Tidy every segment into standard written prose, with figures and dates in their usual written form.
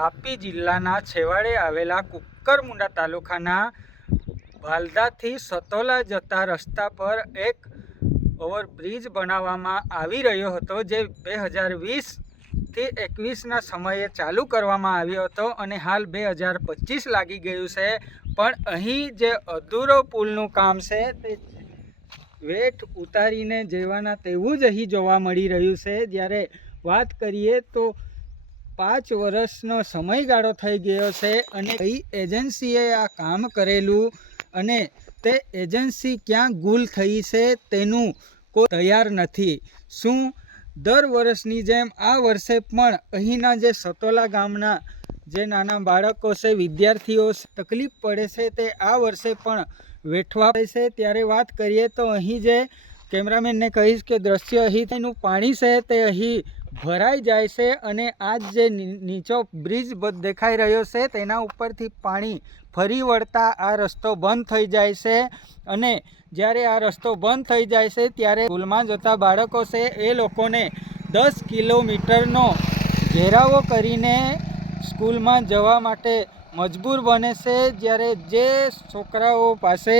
તાપી જિલ્લાના છેવાડે આવેલા કુકરમુંડા તાલુકાના ભાલદાથી સતોલા જતા રસ્તા પર એક ઓવરબ્રિજ બનાવવામાં આવી રહ્યો હતો, જે 2020થી 21ના સમયે ચાલુ કરવામાં આવ્યો હતો અને હાલ 2025 લાગી ગયું છે. પણ અહીં જે અધૂરો પુલનું કામ છે તે વેઠ ઉતારીને જવાના તેવું જ અહીં જોવા મળી રહ્યું છે. જ્યારે વાત કરીએ તો 5 વર્ષનો સમયગાળો થઈ ગયો છે અને કઈ એજન્સીએ આ કામ કરેલું અને તે એજન્સી ક્યાં ગુલ થઈ છે તેનું કોઈ તૈયાર નથી. શું દર વર્ષની જેમ આ વર્ષે પણ અહીંના જે સતોલા ગામના જે નાના બાળકો છે, વિદ્યાર્થીઓ તકલીફ પડે છે, તે આ વર્ષે પણ વેઠવા પડે છે? ત્યારે વાત કરીએ તો અહીં જે કેમેરામેનને કહીશ કે દ્રશ્ય અહીંનું પાણી છે તે અહીં ભરાઈ જાય છે અને આ જે નીચો બ્રિજ દેખાઈ રહ્યો છે તેના ઉપરથી પાણી ફરી વળતા આ રસ્તો બંધ થઈ જાય છે. અને જ્યારે આ રસ્તો બંધ થઈ જાય છે ત્યારે સ્કૂલમાં જતા બાળકો છે એ લોકોને 10 કિલોમીટરનો ઘેરાવો કરીને સ્કૂલમાં જવા માટે મજબૂર બને છે. જ્યારે જે છોકરાઓ પાસે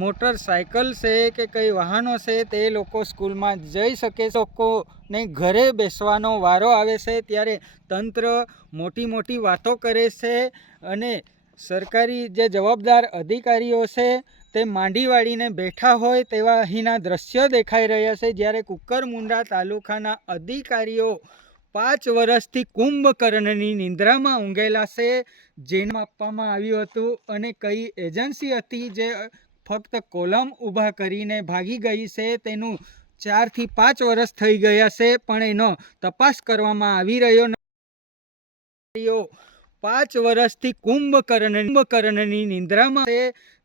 મોટરસાયકલ છે કે કંઈ વાહનો છે તે લોકો સ્કૂલમાં જઈ શકે, લોકોને ઘરે બેસવાનો વારો આવે છે ત્યારે તંત્ર મોટી મોટી વાતો કરે છે અને સરકારી જે જવાબદાર અધિકારીઓ છે તે માંડી વાળીને બેઠા હોય તેવા અહીંના દ્રશ્યો દેખાઈ રહ્યા છે. જ્યારે કુકરમુંડા તાલુકાના અધિકારીઓ 5 વર્ષથી કુંભકર્ણની નિંદ્રામાં ઊંઘેલા છે, જેને આપવામાં આવ્યું હતું અને કઈ એજન્સી હતી જે ફક્ત કોલમ ઊભા કરીને ભાગી ગઈ છે. તેનું 4 થી 5 વર્ષ થઈ ગયા છે પણ એનો તપાસ કરવામાં આવી રહ્યો નથી. 5 વર્ષથી કુંભકર્ણની નિંદ્રામાં છે,